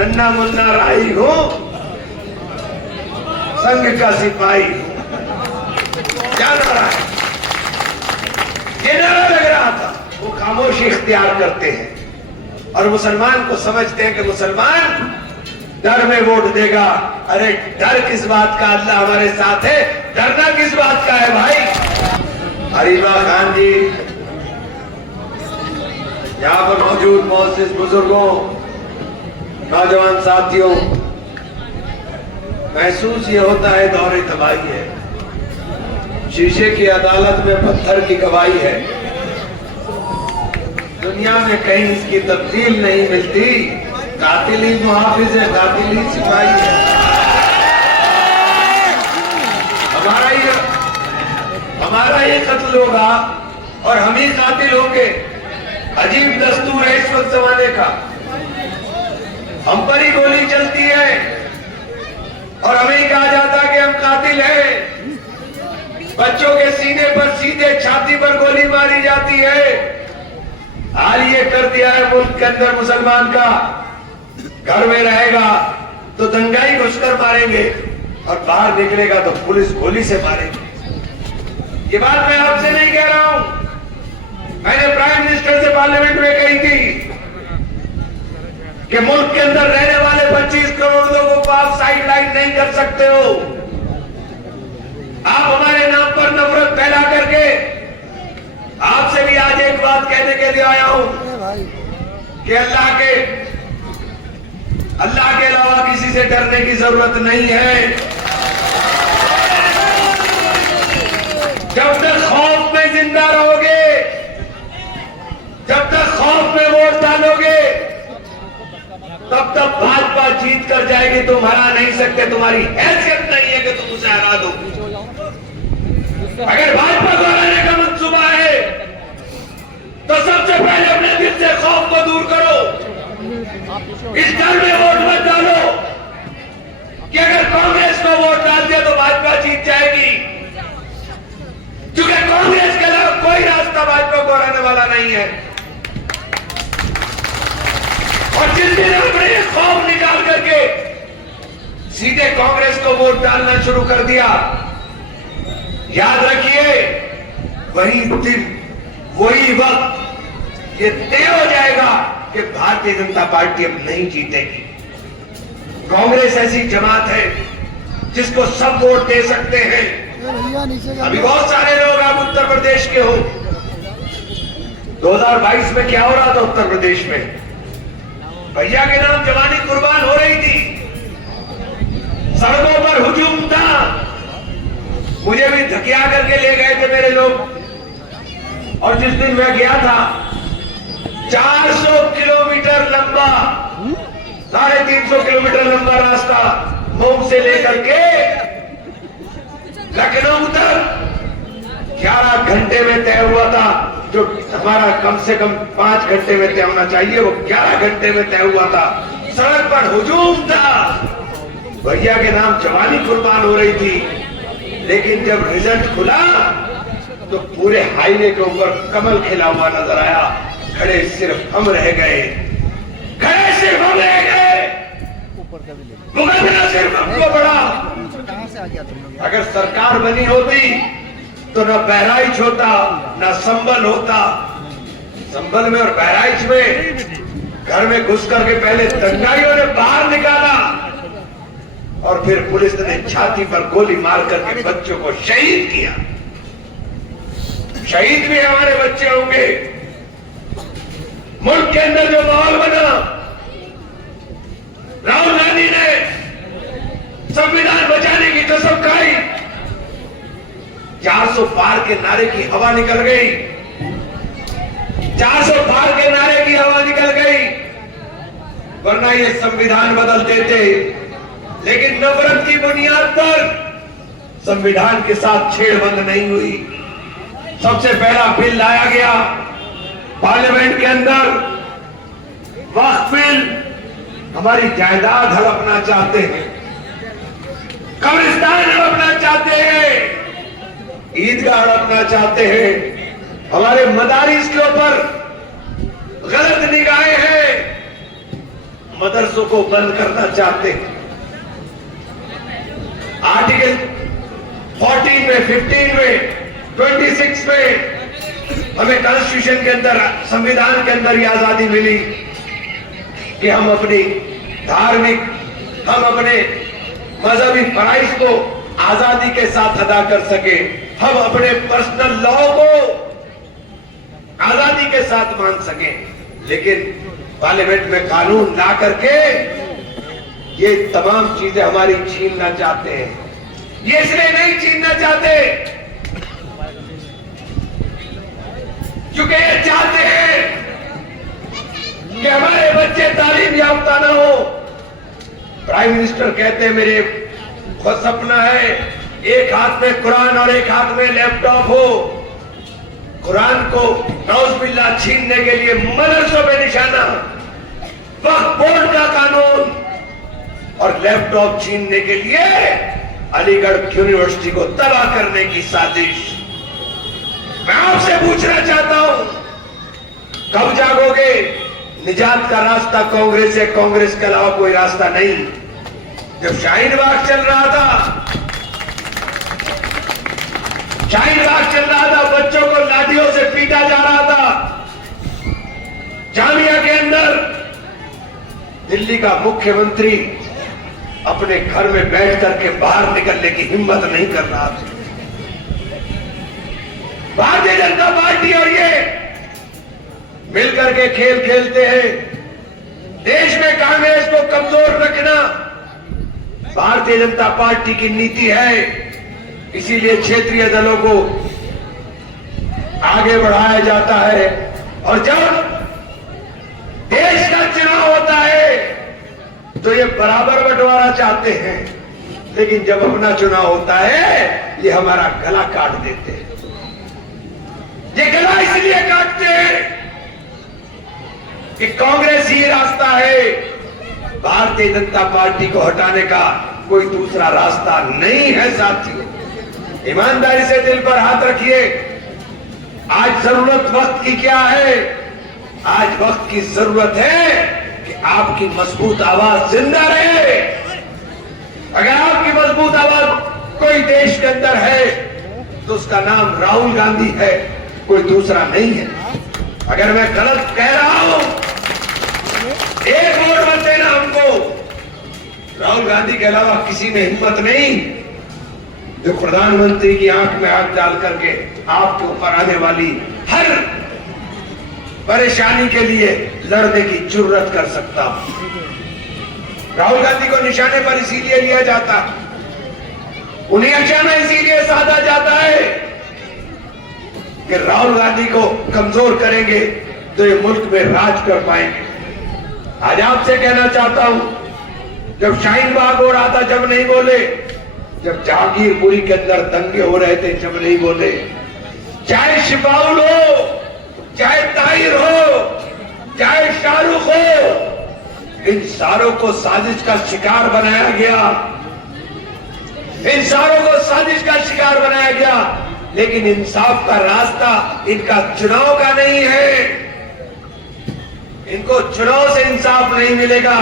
नन्ना मुन्ना राही हूं, संघ का सिपाही हूं। क्या नारा है? ये नारा लग रहा था। वो खामोशी इख्तियार करते हैं और मुसलमान को समझते हैं कि मुसलमान डर में वोट देगा। अरे डर किस बात का, अल्लाह हमारे साथ है, डरना किस बात का है भाई। हरीबा खान जी, यहां पर मौजूद मोअज़्ज़िज़ बुजुर्गों, नौजवान साथियों, महसूस ये होता है दौरे तबाही है। शीशे की अदालत में पत्थर की गवाही है। दुनिया में कहीं इसकी तब्दील नहीं मिलती। कातिल ही मुहाफिज है, कातिल ही सिपाही है। हमारा ये कत्ल होगा और हम ही कातिल होंगे। अजीब दस्तूर है इस वक्त जमाने का। हम पर ही गोली चलती है और हमें ही कहा जाता कि हम कातिल हैं। बच्चों के सीने पर सीधे छाती पर गोली मारी जाती है। हाल ये कर दिया है मुल्क के अंदर मुसलमान का, घर में रहेगा तो दंगाई घुसकर मारेंगे और बाहर निकलेगा तो पुलिस गोली से मारेगी। ये बात मैं आपसे नहीं कह रहा हूं, मैंने प्राइम मिनिस्टर से पार्लियामेंट में कही थी कि मुल्क के अंदर रहने वाले 25 करोड़ लोगों को आप साइड लाइन नहीं कर सकते हो। आप हमारे नाम पर नफरत फैला करके, आपसे भी आज एक बात कहने के लिए आया हूं कि अल्लाह के अलावा किसी से डरने की जरूरत नहीं है। जब तक खौफ में जिंदा रहोगे, जब तक खौफ में वोट डालोगे, तब तक भाजपा जीत कर जाएगी। तुम हरा नहीं सकते, तुम्हारी हैसियत नहीं है कि तुम उसे हरा दो। अगर भाजपा को हराने का मंसूबा है तो सबसे पहले अपने दिल से खौफ को दूर करो। इस डर में वोट मत डालो कि अगर कांग्रेस को वोट डाल दिया तो भाजपा जीत जाएगी, क्योंकि कांग्रेस के अलावा कोई रास्ता भाजपा को हराने वाला नहीं है। और जिस दिन आपने ये खौफ निकाल करके सीधे कांग्रेस को वोट डालना शुरू कर दिया, याद रखिए वही दिन वही वक्त ये तय हो जाएगा कि भारतीय जनता पार्टी अब नहीं जीतेगी। कांग्रेस ऐसी जमात है जिसको सब वोट दे सकते हैं। अभी बहुत सारे लोग आप उत्तर प्रदेश के हो। 2022 में क्या हो रहा था उत्तर प्रदेश में? भैया के नाम जवानी कुर्बान हो रही थी, सड़कों पर हुजूम था। मुझे भी धकिया करके ले गए थे मेरे लोग। और जिस दिन मैं गया था, 400 किलोमीटर लंबा, 350 किलोमीटर लंबा रास्ता मऊ से लेकर के लखनऊ तक 11 घंटे में तय हुआ था। जो हमारा कम से कम 5 घंटे में तय होना चाहिए, वो 11 घंटे में तय हुआ था। सड़क पर हुजूम था, भैया के नाम जवानी कुर्बान हो रही थी। लेकिन जब रिजल्ट खुला तो पूरे हाईवे के ऊपर कमल खिला हुआ नजर आया। खड़े सिर्फ हम रह गए, खड़े सिर्फ हम रह गए, मुकदमा सिर्फ हमको बढ़ा। अगर सरकार बनी होती तो न बहराइच होता, न संभल होता। संभल में और बहराइच में घर में घुस करके पहले दंगाइयों ने बाहर निकाला और फिर पुलिस ने छाती पर गोली मार करके बच्चों को शहीद किया। शहीद भी हमारे बच्चे होंगे। मुल्क के अंदर जो माहौल बना, राहुल गांधी ने संविधान बचाने की कसम खाई, 400 पार के नारे की हवा निकल गई, 400 पार के नारे की हवा निकल गई। वरना ये संविधान बदल देते, लेकिन नफरत की बुनियाद पर संविधान के साथ छेड़बंद नहीं हुई। सबसे पहला बिल लाया गया पार्लियामेंट के अंदर, वक्फ बिल। हमारी जायदाद हड़पना चाहते हैं, कब्रिस्तान हड़पना चाहते हैं, ईदगाह हड़पना चाहते हैं, हमारे मदारिस के ऊपर गलत निगाहें हैं, मदरसों को बंद करना चाहते हैं। आर्टिकल 14 में, 15 में, 26 में हमें कॉन्स्टिट्यूशन के अंदर, संविधान के अंदर ये आजादी मिली कि हम अपनी धार्मिक, हम अपने मजहबी फराइज को आजादी के साथ अदा कर सके, हम अपने पर्सनल लॉ को आजादी के साथ मान सके। लेकिन पार्लियामेंट में कानून ला करके ये तमाम चीजें हमारी छीनना चाहते हैं। ये इसलिए नहीं छीनना चाहते क्योंकि ये चाहते हैं कि हमारे बच्चे तालीम याफ्ता ना हो। प्राइम मिनिस्टर कहते हैं मेरे खुद सपना है एक हाथ में कुरान और एक हाथ में लैपटॉप हो। कुरान को नौज़बिल्लाह छीनने के लिए मदरसों पे निशाना, वक्फ बोर्ड का कानून, और लैपटॉप छीनने के लिए अलीगढ़ यूनिवर्सिटी को तबाह करने की साजिश। मैं आपसे पूछना चाहता हूं, कब जागोगे? निजात का रास्ता कांग्रेस है, कांग्रेस के अलावा कोई रास्ता नहीं। जब शाहीन बाग चल रहा था, बच्चों को लाठियों से पीटा जा रहा था। जामिया के अंदर दिल्ली का मुख्यमंत्री अपने घर में बैठ करके बाहर निकलने की हिम्मत नहीं कर रहा था। भारतीय जनता पार्टी और ये मिलकर के खेल खेलते हैं। देश में कांग्रेस को कमजोर रखना भारतीय जनता पार्टी की नीति है। इसीलिए क्षेत्रीय दलों को आगे बढ़ाया जाता है। और जब देश का चुनाव होता है तो ये बराबर बंटवारा चाहते हैं, लेकिन जब अपना चुनाव होता है ये हमारा गला काट देते हैं। ये गला इसलिए काटते हैं कि कांग्रेस ही रास्ता है, भारतीय जनता पार्टी को हटाने का कोई दूसरा रास्ता नहीं है। साथियों, ईमानदारी से दिल पर हाथ रखिए। आज जरूरत वक्त की क्या है? आज वक्त की जरूरत है कि आपकी मजबूत आवाज जिंदा रहे। अगर आपकी मजबूत आवाज कोई देश के अंदर है तो उसका नाम राहुल गांधी है, कोई दूसरा नहीं है। अगर मैं गलत कह रहा हूं, एक वोट मत देना हमको। राहुल गांधी के अलावा किसी में हिम्मत नहीं जो प्रधानमंत्री की आंख में आंख डाल करके आपके ऊपर आने वाली हर परेशानी के लिए लड़ने की जुर्रत कर सकता। राहुल गांधी को निशाने पर इसीलिए लिया जाता, उन्हें निशाना इसीलिए साधा जाता है कि राहुल गांधी को कमजोर करेंगे तो ये मुल्क में राज कर पाएंगे। आज आपसे कहना चाहता हूं, जब शाहीन बाग हो रहा था जब नहीं बोले, जब जहांगीरपुरी के अंदर दंगे हो रहे थे जब नहीं बोले, चाहे शिफाउल हो, चाहे ताहिर हो, चाहे शाहरुख हो, इन सारों को साजिश का शिकार बनाया गया। इन सारों को साजिश का शिकार बनाया गया, लेकिन इंसाफ का रास्ता इनका चुनाव का नहीं है। इनको चुनाव से इंसाफ नहीं मिलेगा।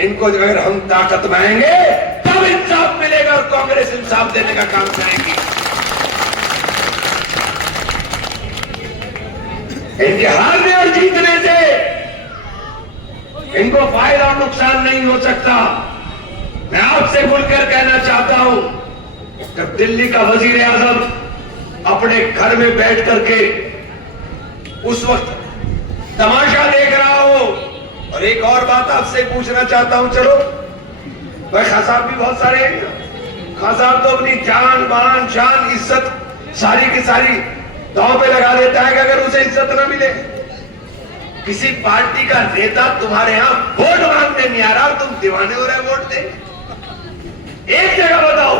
इनको अगर हम ताकत में आएंगे तब इंसाफ मिलेगा और कांग्रेस इंसाफ देने का काम करेगी। इनके हारने और जीतने से इनको फायदा और नुकसान नहीं हो सकता। मैं आपसे खुलकर कहना चाहता हूं, जब दिल्ली का वजीर आजम अपने घर में बैठ करके उस वक्त तमाशा देख रहा हो, और एक और बात आपसे पूछना चाहता हूं, चलो भाई खासाब भी बहुत सारे हैं। खासाब तो अपनी जान, मान, शान, इज्जत सारी की सारी दांव पे लगा देता है कि अगर उसे इज्जत ना मिले। किसी पार्टी का नेता तुम्हारे यहां वोट मांगने नहीं आ रहा, तुम दीवाने हो रहे वोट दे। एक जगह बताओ,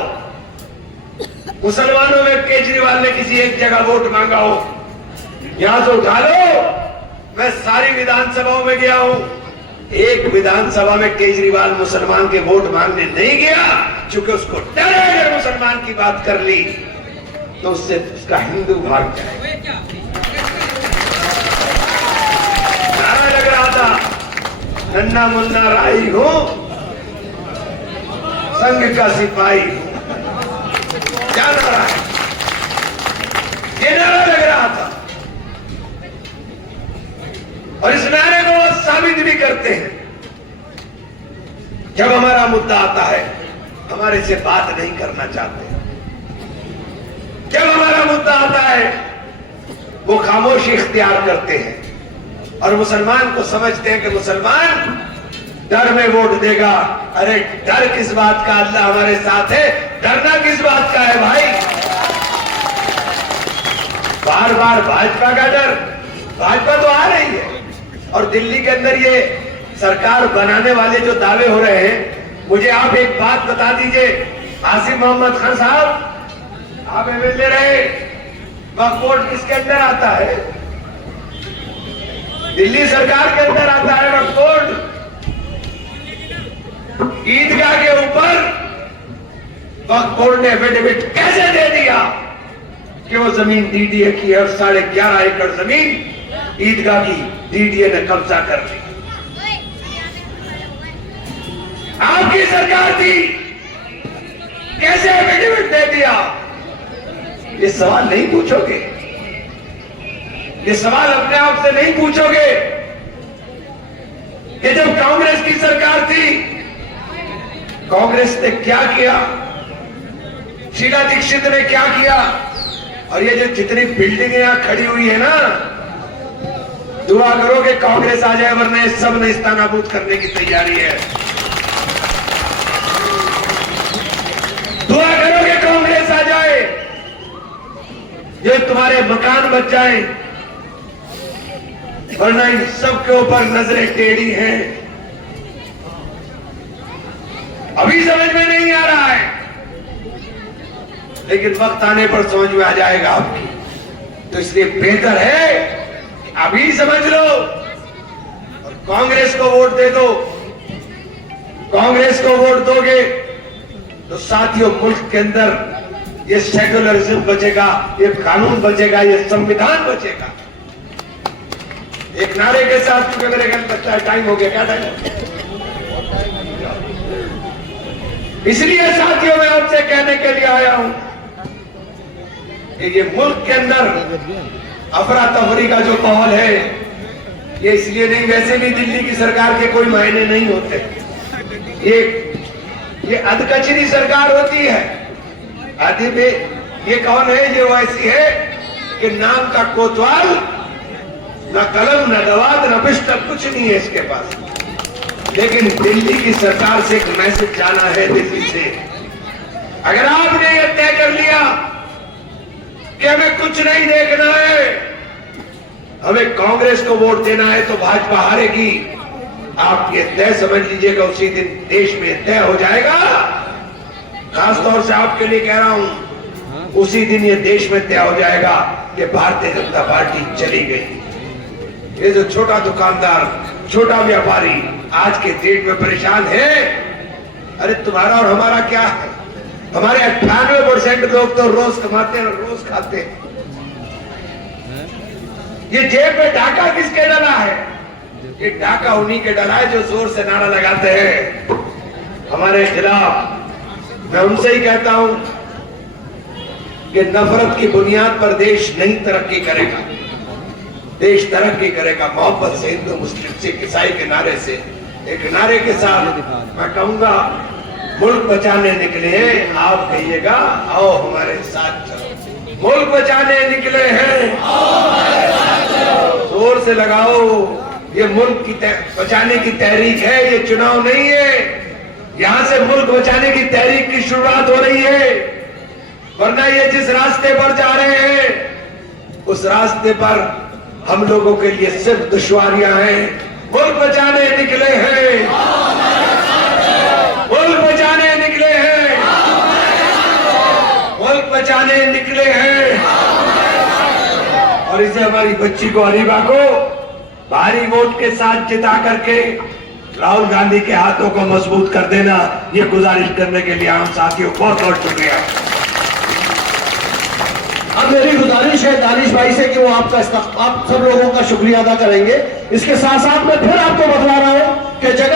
मुसलमानों में केजरीवाल ने किसी एक जगह वोट मांगा हो? यहां से उठा लो। मैं सारी विधानसभाओं में गया हूं, एक विधानसभा में केजरीवाल मुसलमान के वोट मांगने नहीं गया, क्योंकि उसको डर है अगर मुसलमान की बात कर ली तो उससे उसका हिंदू भाग जाए। नारा लग रहा था, नन्ना मुन्ना राई हूं, संघ का सिपाही हूं। क्या नारा है? ये नारा लग रहा था और इस नारे को वो साबित भी करते हैं। जब हमारा मुद्दा आता है हमारे से बात नहीं करना चाहते, जब हमारा मुद्दा आता है वो खामोशी इख्तियार करते हैं और मुसलमान को समझते हैं कि मुसलमान डर में वोट देगा। अरे डर किस बात का, अल्लाह हमारे साथ है, डरना किस बात का है भाई? बार बार भाजपा का डर, भाजपा तो आ रही है और दिल्ली के अंदर ये सरकार बनाने वाले जो दावे हो रहे हैं, मुझे आप एक बात बता दीजिए, आसिफ मोहम्मद खान साहब आप एमएलए रहे, वक्फ बोर्ड किसके अंदर आता है? दिल्ली सरकार के अंदर आता है वक्फ बोर्ड। ईदगाह के ऊपर वक्फ बोर्ड ने एफिडेविट कैसे दे दिया कि वो जमीन डीडीए की है और 11.5 एकड़ जमीन ईदगाह की डीडीए ने कब्जा कर ली। आपकी सरकार थी, कैसे एफिडेविट दे दिया? ये सवाल नहीं पूछोगे? ये सवाल अपने आप से नहीं पूछोगे कि जब कांग्रेस की सरकार थी, कांग्रेस ने क्या किया, शीला दीक्षित ने क्या किया? और ये जो जितनी बिल्डिंगें यहां खड़ी हुई है ना, दुआ करो कि कांग्रेस आ जाए, वरना ये सब नेस्तनाबूद करने की तैयारी है। दुआ करो कि कांग्रेस आ जाए, ये तुम्हारे मकान बच जाए, वरना इन सबके ऊपर नजरें टेढ़ी हैं। अभी समझ में नहीं आ रहा है, लेकिन वक्त आने पर समझ में आ जाएगा आपकी। तो इसलिए बेहतर है कि अभी समझ लो और कांग्रेस को वोट दे दो। कांग्रेस को वोट दोगे तो साथियों मुल्क के अंदर ये सेक्युलरिज्म बचेगा, ये कानून बचेगा, ये संविधान बचेगा। एक नारे के साथ, क्योंकि मेरे ख्याल लगता है टाइम हो गया, क्या टाइम हो गया? इसलिए साथियों मैं आपसे कहने के लिए आया हूं कि ये मुल्क के अंदर अफरा तफरी का जो माहौल है, ये इसलिए नहीं, वैसे भी दिल्ली की सरकार के कोई मायने नहीं होते। ये अधकचरी सरकार होती है। आदि में ये कौन है? ये वो ऐसी है कि नाम का कोतवाल, न कलम, न दवात, न पिस्टल, कुछ नहीं है इसके पास। लेकिन दिल्ली की सरकार से एक मैसेज जाना है दिल्ली से। अगर आपने ये तय कर लिया कि हमें कुछ नहीं देखना है, हमें कांग्रेस को वोट देना है, तो भाजपा हारेगी। आप ये तय समझ लीजिएगा, उसी दिन देश में तय हो जाएगा। खासतौर से आपके लिए कह रहा हूं, उसी दिन ये देश में तय हो जाएगा कि भारतीय जनता पार्टी चली गई। ये जो छोटा दुकानदार, छोटा व्यापारी आज के डेट में परेशान है, अरे तुम्हारा और हमारा क्या है? हमारे 98% लोग तो रोज कमाते हैं और रोज खाते हैं। ये जेब में डाका किसके डला है? ये डाका उन्हीं के डला है जो जोर से नारा लगाते हैं हमारे खिलाफ। मैं उनसे ही कहता हूं कि नफरत की बुनियाद पर देश नहीं तरक्की करेगा। देश तरक्की करेगा मोहब्बत से, हिंदू मुस्लिम सिख ईसाई के नारे से। एक नारे के साथ मैं कहूंगा, मुल्क बचाने निकले हैं, आप कहिएगा आओ हमारे साथ चलो। मुल्क बचाने निकले हैं, जोर से लगाओ। ये मुल्क की बचाने की तहरीक है, ये चुनाव नहीं है। यहां से मुल्क बचाने की तहरीक की शुरुआत हो रही है, वरना ये जिस रास्ते पर जा रहे हैं उस रास्ते पर हम लोगों के लिए सिर्फ दुश्वारियां हैं। मुल्क बचाने निकले हैं, मुल्क बचाने निकले हैं, मुल्क बचाने निकले हैं। और इसे हमारी बच्ची को, अरीबा को भारी वोट के साथ जिता करके राहुल गांधी के हाथों को मजबूत कर देना, ये गुजारिश करने के लिए हम साथियों बहुत बहुत शुक्रिया। अब मेरी गुजारिश है दानिश भाई से कि वो आप सब लोगों का शुक्रिया अदा करेंगे। इसके साथ साथ मैं फिर आपको बतला रहा हूं कि जगह